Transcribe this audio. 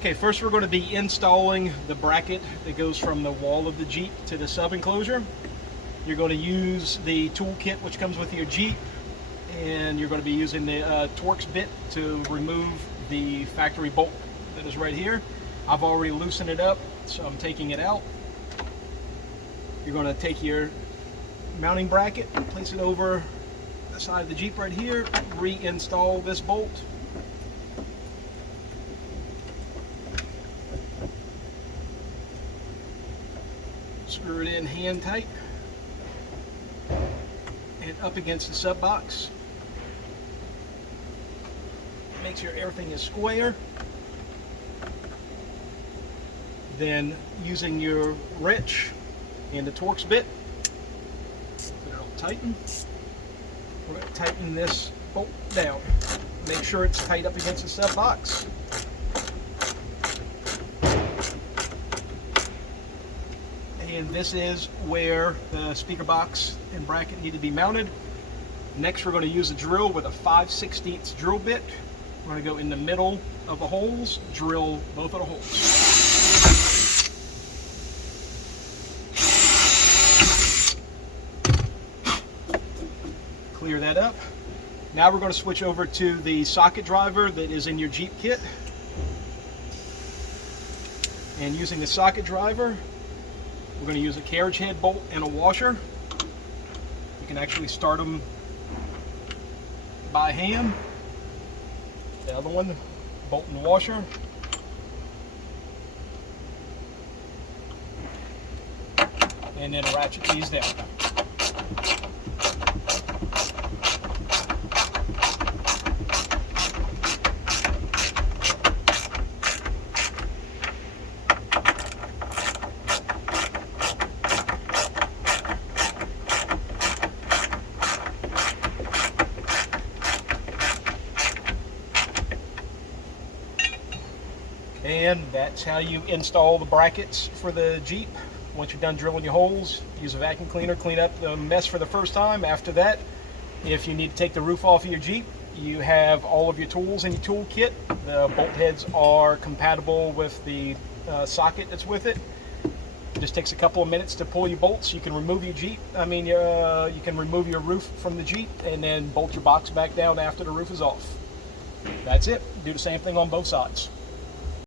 Okay, first we're going to be installing the bracket that goes from the wall of the Jeep to the sub enclosure. You're going to use the toolkit which comes with your Jeep, and you're going to be using the Torx bit to remove the factory bolt that is right here. I've already loosened it up, so I'm taking it out. You're going to take your mounting bracket and place it over the side of the Jeep right here, reinstall this bolt. Screw it in hand tight and up against the sub box. Make sure everything is square. Then using your wrench and the Torx bit, it'll tighten. We're going to tighten this bolt down. Make sure it's tight up against the sub box. And this is where the speaker box and bracket need to be mounted. Next, we're going to use a drill with a 5/16 drill bit. We're going to go in the middle of the holes, drill both of the holes. Clear that up. Now we're going to switch over to the socket driver that is in your Jeep kit. And using the socket driver, we're going to use a carriage head bolt and a washer. You can actually start them by hand. The other one, bolt and washer. And then ratchet these down. And that's how you install the brackets for the Jeep. Once you're done drilling your holes, use a vacuum cleaner, clean up the mess for the first time. After that, if you need to take the roof off of your Jeep, you have all of your tools in your tool kit. The bolt heads are compatible with the socket that's with it. It just takes a couple of minutes to pull your bolts. You can remove your Jeep, you can remove your roof from the Jeep and then bolt your box back down after the roof is off. That's it. Do the same thing on both sides.